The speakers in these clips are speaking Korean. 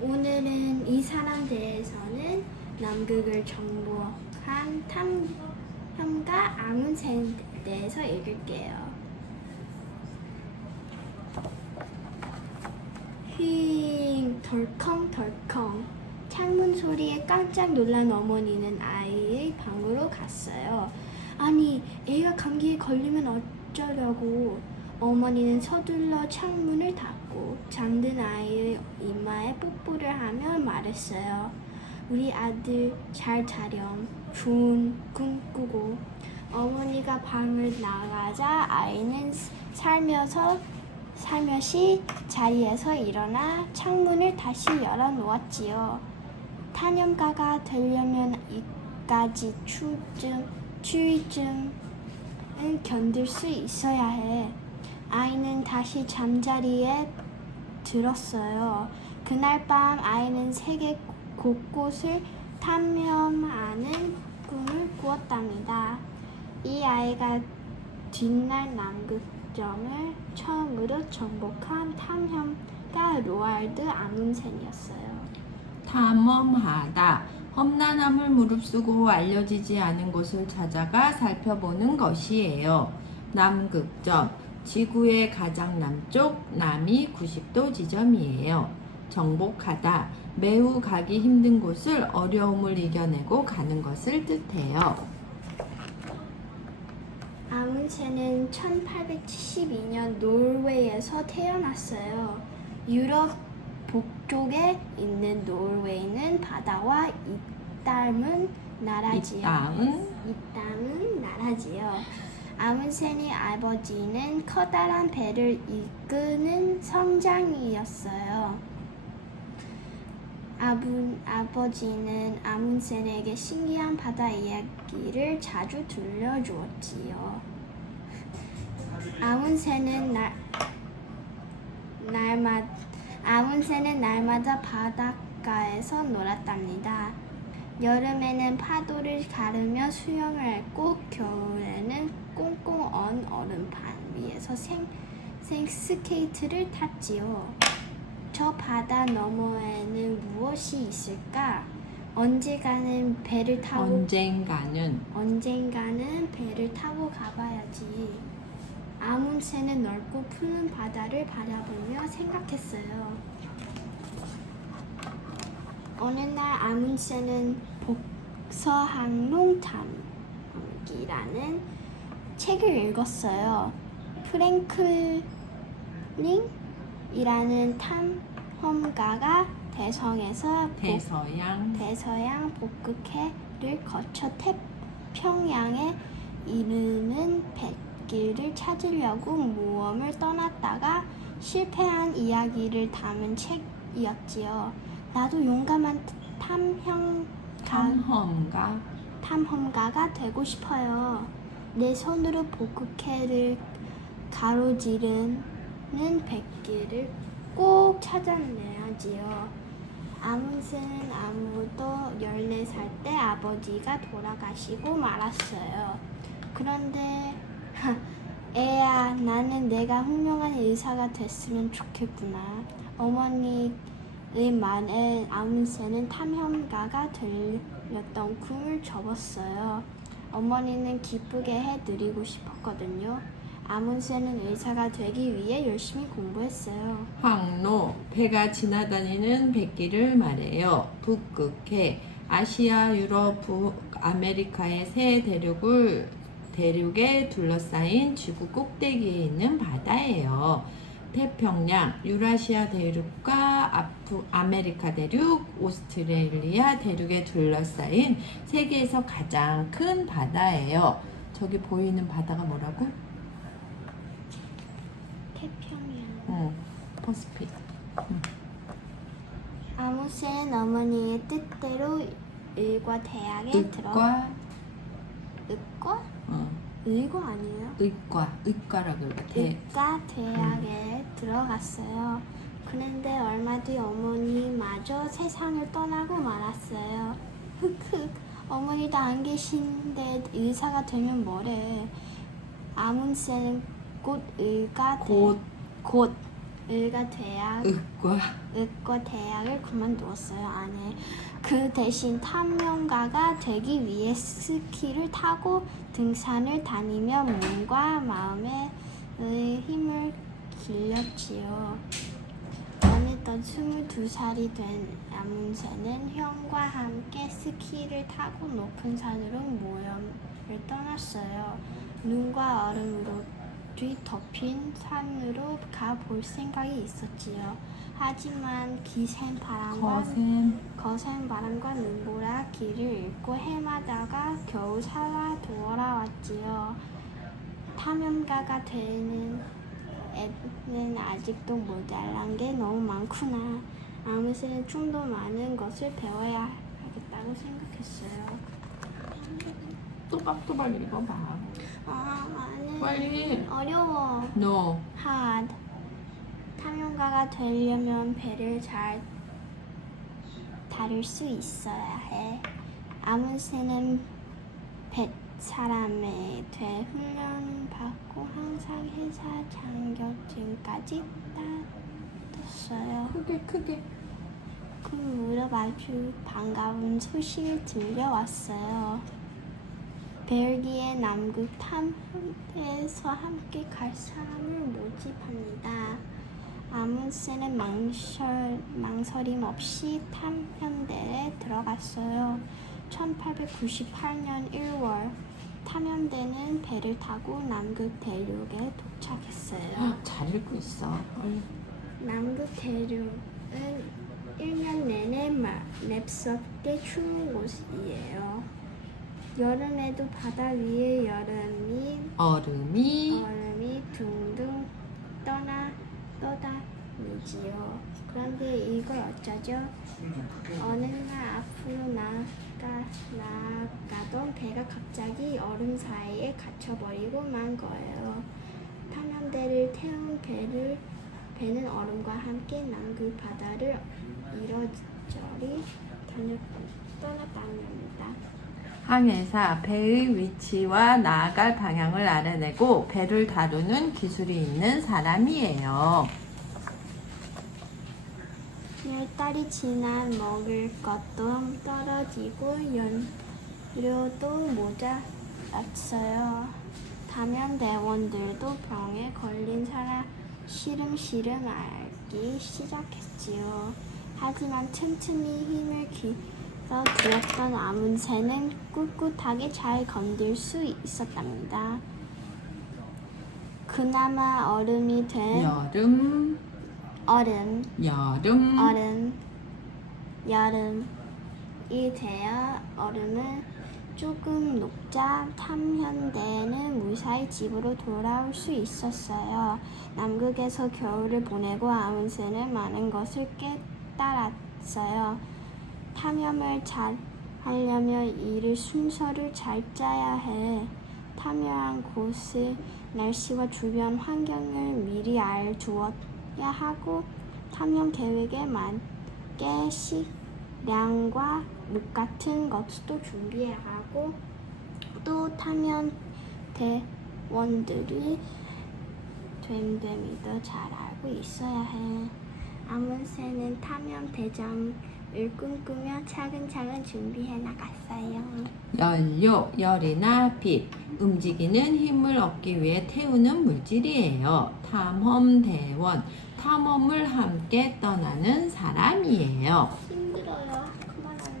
오늘은 이 사람들에서는 남극을 정복한 탐험가 아문센에 대해서 읽을게요. 휘잉 덜컹덜컹 창문 소리에 깜짝 놀란 어머니는 아이의 방으로 갔어요. 아니, 애가 감기에 걸리면 어쩌려고. 어머니는 서둘러 창문을 닫고 잠든 아이의 이마에 뽀뽀를 하며 말했어요. 우리 아들 잘 자렴. 좋은 꿈 꾸고. 어머니가 방을 나가자 아이는 살며시 자리에서 일어나 창문을 다시 열어놓았지요. 탐험가가 되려면 이까지 추위증은 견딜 수 있어야 해. 아이는 다시 잠자리에 들었어요. 그날 밤 아이는 세계 곳곳을 탐험하는 꿈을 꾸었답니다. 이 아이가 뒷날 남극점을 처음으로 정복한 탐험가 로알드 아문센이었어요. 탐험하다. 험난함을 무릅쓰고 알려지지 않은 곳을 찾아가 살펴보는 것이에요. 남극점. 지구의 가장 남쪽 남이 90도 지점이에요. 정복하다. 매우 가기 힘든 곳을 어려움을 이겨내고 가는 것을 뜻해요. 아문센은 1872년 노르웨이에서 태어났어요. 유럽 북쪽에 있는 노르웨이는 바다와 이땀은 나라지요. 아문센의 아버지는 커다란 배를 이끄는 성장이었어요. 아버지는 아문센에게 신기한 바다 이야기를 자주 들려주었지요. 아문센은 날마다 바닷가에서 놀았답니다. 여름에는 파도를 가르며 수영을 했고 겨울에는 꽁꽁 언 얼음판 위에서 스케이트를 탔지요. 저 바다 너머에는 무엇이 있을까? 언젠가는 배를 타고 가봐야지. 아문센은 넓고 푸른 바다를 바라보며 생각했어요. 어느 날 아문센은 복서항롱 탐험기라는 책을 읽었어요. 프랭클린이라는 탐험가가 대서양 북극해를 거쳐 태평양에 이르는 백길을 찾으려고 모험을 떠났다가 실패한 이야기를 담은 책이었지요. 나도 용감한 탐험가가 되고 싶어요. 내 손으로 북극해를 가로지르는 백길을 꼭 찾아내야지요. 아문센은 아무도 14살 때 아버지가 돌아가시고 말았어요. 그런데 애야, 나는 내가 훌륭한 의사가 됐으면 좋겠구나. 어머니의 말에 아문센은 탐험가가 되렸던 꿈을 접었어요. 어머니는 기쁘게 해드리고 싶었거든요. 아문센은 의사가 되기 위해 열심히 공부했어요. 항로, 배가 지나다니는 백길을 말해요. 북극해, 아시아, 유럽, 북아메리카의 세 대륙에 둘러싸인 지구 꼭대기에 있는 바다예요. 태평양, 유라시아 대륙과 아메리카 대륙, 오스트레일리아 대륙에 둘러싸인 세계에서 가장 큰 바다예요. 저기 보이는 바다가 뭐라고? 태평양. 퍼시픽. 아문센은 어머니의 뜻대로 의과 대학에 의과? 의과 아니에요? 의과라고 해요. 의과 대학에 들어갔어요. 그런데 얼마 뒤 어머니마저 세상을 떠나고 말았어요. 흑흑, 어머니도 안 계신데 의사가 되면 뭐래. 아문센은 곧 의가 곧 곧 의가 돼야 의과 대학을 그만두었어요. 안에 그 대신 탐험가가 되기 위해 스키를 타고 등산을 다니며 몸과 마음의 힘을 길렀지요. 어느덧 22살이 된 아문센은 형과 함께 스키를 타고 높은 산으로 모험을 떠났어요. 눈과 얼음으로 뒤덮인 산으로 가볼 생각이 있었지요. 하지만 거센 바람과 눈보라 길을 잃고 헤매다가 겨우 살아 돌아왔지요. 탐험가가 되는 애는 아직도 모자란 게 너무 많구나. 아무튼 좀 더 많은 것을 배워야 하겠다고 생각했어요. 또박또박 읽어봐. 아니. 빨리. 어려워. No. hard. 탐험가가 되려면 배를 잘 다룰 수 있어야 해. 아문센은 뱃사람에 돼 훈련받고 항상 회사 자격증까지 땄어요. 크게. 그 무렵 아주 반가운 소식을 들려왔어요. 벨기에 남극 탐험대에서 함께 갈 사람을 모집합니다. 아문센은 망설임 없이 탐험대에 들어갔어요. 1898년 1월 탐험대는 배를 타고 남극 대륙에 도착했어요. 잘 읽고 있어. 남극 대륙은 1년 내내 맵섭게 추운 곳이에요. 여름에도 바다 위에 얼음이 둥둥 떠다니지요. 그런데 이걸 어쩌죠? 어느 날 앞으로 나아가던 배가 갑자기 얼음 사이에 갇혀버리고 만 거예요. 탐험대를 태운 배는 얼음과 함께 남극 바다를 이리저리 떠나다닙니다. 항해사 배의 위치와 나아갈 방향을 알아내고 배를 다루는 기술이 있는 사람이에요. 10달이 지나 먹을 것도 떨어지고 연료도 모자랐어요. 탐험대원들도 병에 걸린 사람 시름시름 앓기 시작했지요. 하지만 틈틈이 힘을 들였던 아문센은 꿋꿋하게 잘 견딜 수 있었답니다. 그나마 얼음이 되어 얼음은 조금 녹자 탐험대는 무사히 집으로 돌아올 수 있었어요. 남극에서 겨울을 보내고 아문센은 많은 것을 깨달았어요. 탐험을 잘 하려면 일을 순서를 잘 짜야 해. 탐험한 곳의 날씨와 주변 환경을 미리 알두어야 하고 탐험 계획에 맞게 식량과 묵 같은 것도 준비해야 하고 또 탐험 대원들이 됨됨이도 잘 알고 있어야 해. 아문센은 탐험 대장을 꿈꾸며 차근차근 준비해 나갔어요. 연료, 열이나 빛, 움직이는 힘을 얻기 위해 태우는 물질이에요. 탐험대원, 탐험을 함께 떠나는 사람이에요. 힘들어요. 그만할래.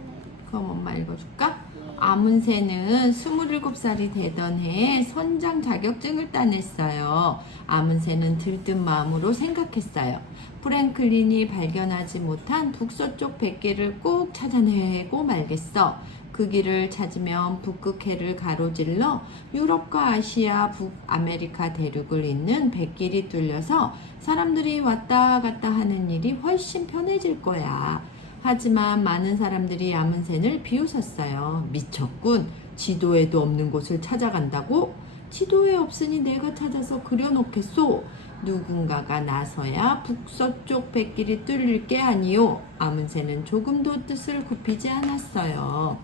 그럼 엄마 읽어줄까? 아문센은 27살이 되던 해에 선장 자격증을 따냈어요. 아문센은 들뜬 마음으로 생각했어요. 프랭클린이 발견하지 못한 북서쪽 백기를 꼭 찾아내고 말겠어. 그 길을 찾으면 북극해를 가로질러 유럽과 아시아, 북아메리카 대륙을 잇는 백길이 뚫려서 사람들이 왔다 갔다 하는 일이 훨씬 편해질 거야. 하지만 많은 사람들이 아문센을 비웃었어요. 미쳤군. 지도에도 없는 곳을 찾아간다고? 지도에 없으니 내가 찾아서 그려놓겠소. 누군가가 나서야 북서쪽 백길이 뚫릴 게 아니요. 아문센은 조금도 뜻을 굽히지 않았어요.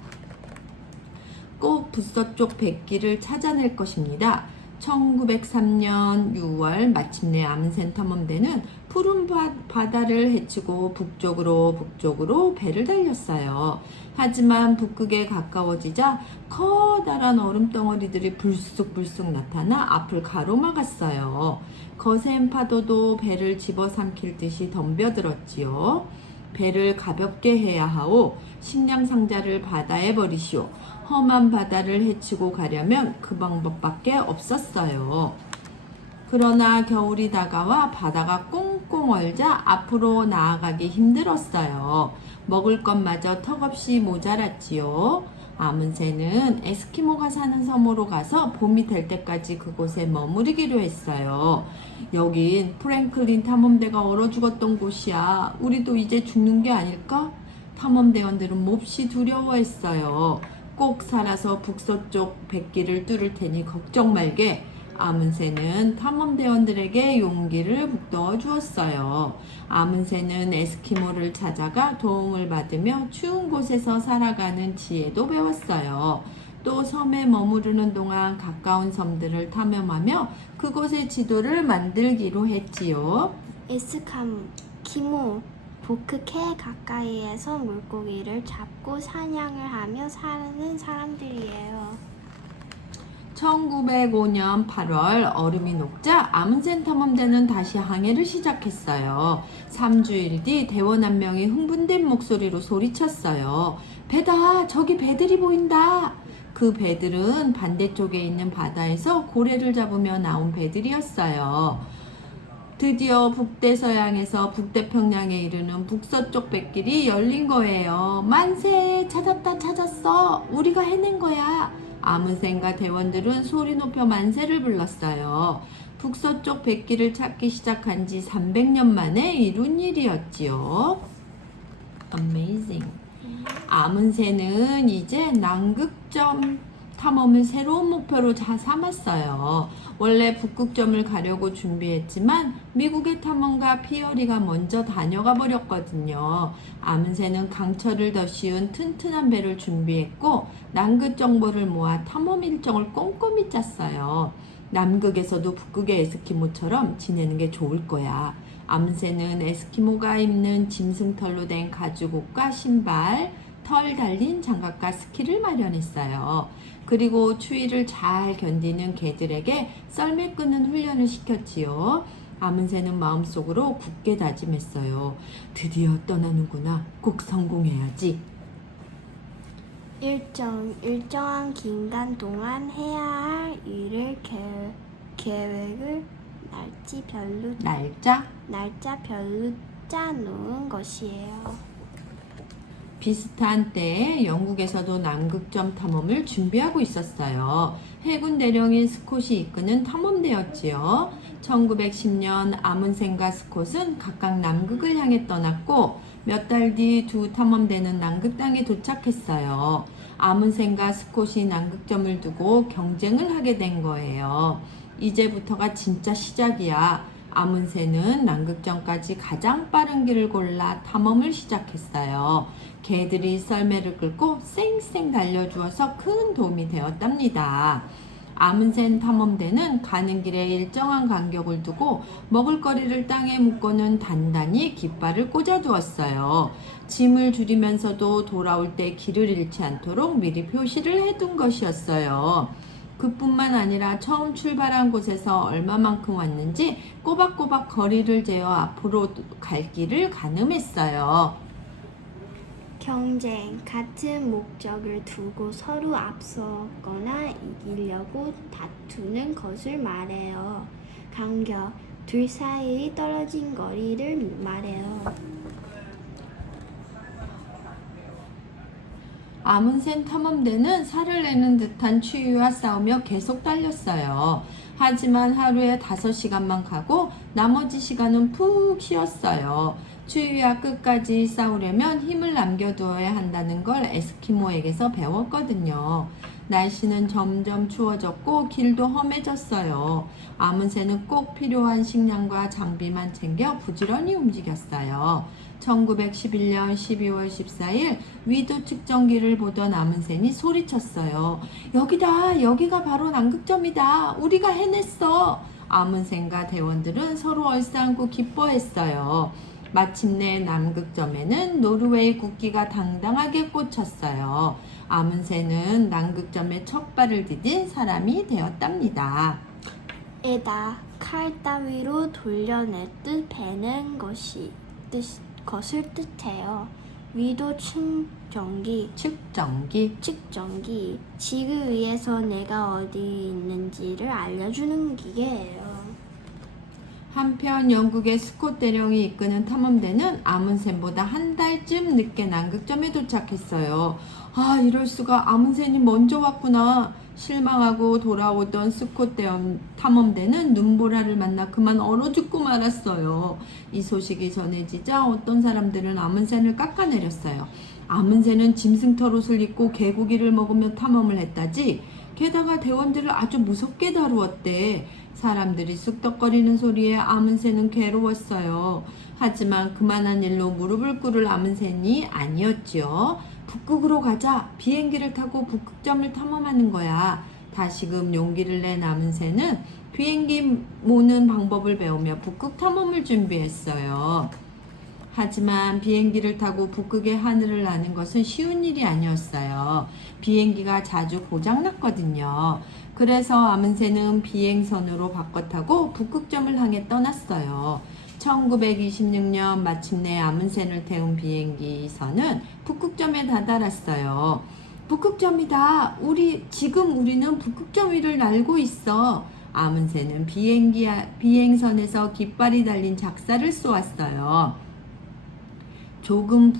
꼭 북서쪽 백기를 찾아낼 것입니다. 1903년 6월 마침내 아문센 탐험대는 푸른 바다를 헤치고 북쪽으로 배를 달렸어요. 하지만 북극에 가까워지자 커다란 얼음 덩어리들이 불쑥불쑥 나타나 앞을 가로막았어요. 거센 파도도 배를 집어삼킬 듯이 덤벼들었지요. 배를 가볍게 해야 하오. 식량 상자를 바다에 버리시오. 험한 바다를 헤치고 가려면 그 방법밖에 없었어요. 그러나 겨울이 다가와 바다가 꽁꽁 얼자 앞으로 나아가기 힘들었어요. 먹을 것마저 턱없이 모자랐지요. 아문센은 에스키모가 사는 섬으로 가서 봄이 될 때까지 그곳에 머무르기로 했어요. 여긴 프랭클린 탐험대가 얼어 죽었던 곳이야. 우리도 이제 죽는 게 아닐까? 탐험대원들은 몹시 두려워했어요. 꼭 살아서 북서쪽 백기를 뚫을 테니 걱정 말게. 아문센은 탐험대원들에게 용기를 북돋워 주었어요. 아문센은 에스키모를 찾아가 도움을 받으며 추운 곳에서 살아가는 지혜도 배웠어요. 또 섬에 머무르는 동안 가까운 섬들을 탐험하며 그곳의 지도를 만들기로 했지요. 에스키모 북극해 가까이에서 물고기를 잡고 사냥을 하며 사는 사람들이에요. 1905년 8월 얼음이 녹자 아문센 탐험대는 다시 항해를 시작했어요. 3주일 뒤 대원 한 명이 흥분된 목소리로 소리쳤어요. 배다! 저기 배들이 보인다! 그 배들은 반대쪽에 있는 바다에서 고래를 잡으며 나온 배들이었어요. 드디어 북대서양에서 북태평양에 이르는 북서쪽 백길이 열린 거예요. 만세! 찾았어! 우리가 해낸 거야! 아문센과 대원들은 소리 높여 만세를 불렀어요. 북서쪽 백길을 찾기 시작한 지 300년 만에 이룬 일이었지요. Amazing. 아문센은 이제 남극점 탐험을 새로운 목표로 삼았어요. 원래 북극점을 가려고 준비했지만 미국의 탐험가 피어리가 먼저 다녀가 버렸거든요. 아문센은 강철을 더 씌운 튼튼한 배를 준비했고 남극 정보를 모아 탐험 일정을 꼼꼼히 짰어요. 남극에서도 북극의 에스키모처럼 지내는 게 좋을 거야. 아문센은 에스키모가 입는 짐승털로 된 가죽옷과 신발, 털 달린 장갑과 스키를 마련했어요. 그리고 추위를 잘 견디는 개들에게 썰매 끄는 훈련을 시켰지요. 아문센은 마음속으로 굳게 다짐했어요. 드디어 떠나는구나. 꼭 성공해야지. 일정한 기간 동안 해야 할 일을 계획을 날짜별로 짜놓은 것이에요. 비슷한 때에 영국에서도 남극점 탐험을 준비하고 있었어요. 해군 대령인 스콧이 이끄는 탐험대였지요. 1910년 아문센과 스콧은 각각 남극을 향해 떠났고 몇 달 뒤 두 탐험대는 남극 땅에 도착했어요. 아문센과 스콧이 남극점을 두고 경쟁을 하게 된 거예요. 이제부터가 진짜 시작이야. 아문센은 남극점까지 가장 빠른 길을 골라 탐험을 시작했어요. 개들이 썰매를 끌고 쌩쌩 달려주어서 큰 도움이 되었답니다. 아문센 탐험대는 가는 길에 일정한 간격을 두고 먹을거리를 땅에 묶고는 단단히 깃발을 꽂아두었어요. 짐을 줄이면서도 돌아올 때 길을 잃지 않도록 미리 표시를 해둔 것이었어요. 그뿐만 아니라 처음 출발한 곳에서 얼마만큼 왔는지 꼬박꼬박 거리를 재어 앞으로 갈 길을 가늠했어요. 경쟁, 같은 목적을 두고 서로 앞서거나 이기려고 다투는 것을 말해요. 간격, 둘 사이 떨어진 거리를 말해요. 아문센 탐험대는 살을 내는 듯한 추위와 싸우며 계속 달렸어요. 하지만 하루에 5시간만 가고 나머지 시간은 푹 쉬었어요. 추위와 끝까지 싸우려면 힘을 남겨두어야 한다는 걸 에스키모에게서 배웠거든요. 날씨는 점점 추워졌고 길도 험해졌어요. 아문센은 꼭 필요한 식량과 장비만 챙겨 부지런히 움직였어요. 1911년 12월 14일 위도 측정기를 보던 아문센이 소리쳤어요. 여기다, 여기가 바로 남극점이다. 우리가 해냈어. 아문센과 대원들은 서로 얼싸안고 기뻐했어요. 마침내 남극점에는 노르웨이 국기가 당당하게 꽂혔어요. 아문센은 남극점에 첫 발을 디딘 사람이 되었답니다. 에다 칼 따위로 돌려냈듯 베는 것을 뜻해요. 위도 측정기 지구 위에서 내가 어디 있는지를 알려주는 기계예요. 한편 영국의 스콧 대령이 이끄는 탐험대는 아문센보다 한 달쯤 늦게 남극점에 도착했어요. 아, 이럴 수가. 아문센이 먼저 왔구나. 실망하고 돌아오던 스콧 대원 탐험대는 눈보라를 만나 그만 얼어 죽고 말았어요. 이 소식이 전해지자 어떤 사람들은 아문센을 깎아내렸어요. 아문센은 짐승털 옷을 입고 개고기를 먹으며 탐험을 했다지. 게다가 대원들을 아주 무섭게 다루었대. 사람들이 쑥덕거리는 소리에 아문센은 괴로웠어요. 하지만 그만한 일로 무릎을 꿇을 아문센이 아니었지요. 북극으로 가자. 비행기를 타고 북극점을 탐험하는 거야. 다시금 용기를 낸 아문센은 비행기 모는 방법을 배우며 북극 탐험을 준비했어요. 하지만 비행기를 타고 북극의 하늘을 나는 것은 쉬운 일이 아니었어요. 비행기가 자주 고장났거든요. 그래서 아문센은 비행선으로 바꿔 타고 북극점을 향해 떠났어요. 1926년 마침내 아문센을 태운 비행기선은 북극점에 다다랐어요. 북극점이다. 우리는 북극점 위를 날고 있어. 아문센은 비행선에서 깃발이 달린 작사를 쏘았어요. 조금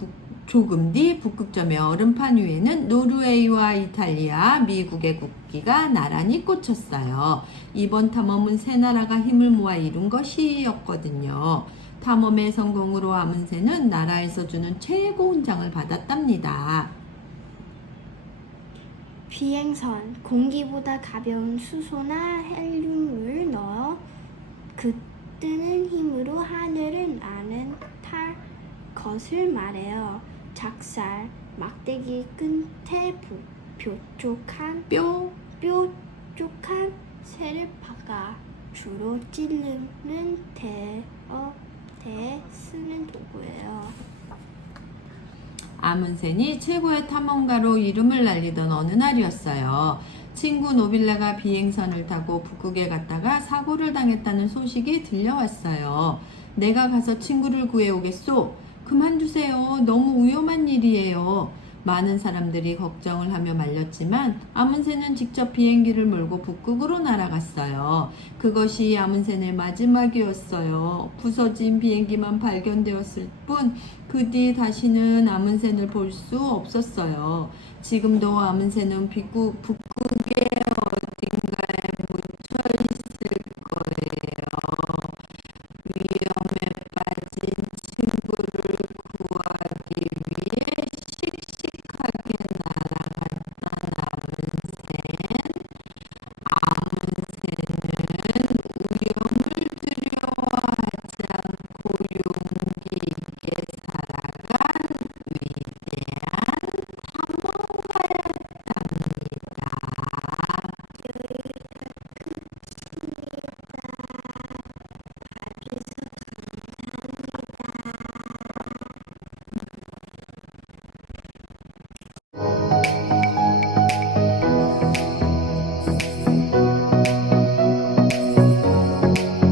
뒤 북극점의 얼음판 위에는 노르웨이와 이탈리아, 미국의 국기가 나란히 꽂혔어요. 이번 탐험은 세 나라가 힘을 모아 이룬 것이었거든요. 탐험의 성공으로 아문센은 나라에서 주는 최고 훈장을 받았답니다. 비행선, 공기보다 가벼운 수소나 헬륨을 넣어 그 뜨는 힘으로 하늘을 나는 탈 것을 말해요. 작살, 막대기 끝에 뾰족한 쇠를 박아 주로 찌르는 데에 쓰는 도구예요. 아문센이 최고의 탐험가로 이름을 날리던 어느 날이었어요. 친구 노빌라가 비행선을 타고 북극에 갔다가 사고를 당했다는 소식이 들려왔어요. 내가 가서 친구를 구해오겠소. 그만두세요. 너무 위험한 일이에요. 많은 사람들이 걱정을 하며 말렸지만 아문센은 직접 비행기를 몰고 북극으로 날아갔어요. 그것이 아문센의 마지막이었어요. 부서진 비행기만 발견되었을 뿐 그 뒤 다시는 아문센을 볼 수 없었어요. 지금도 아문센은 북극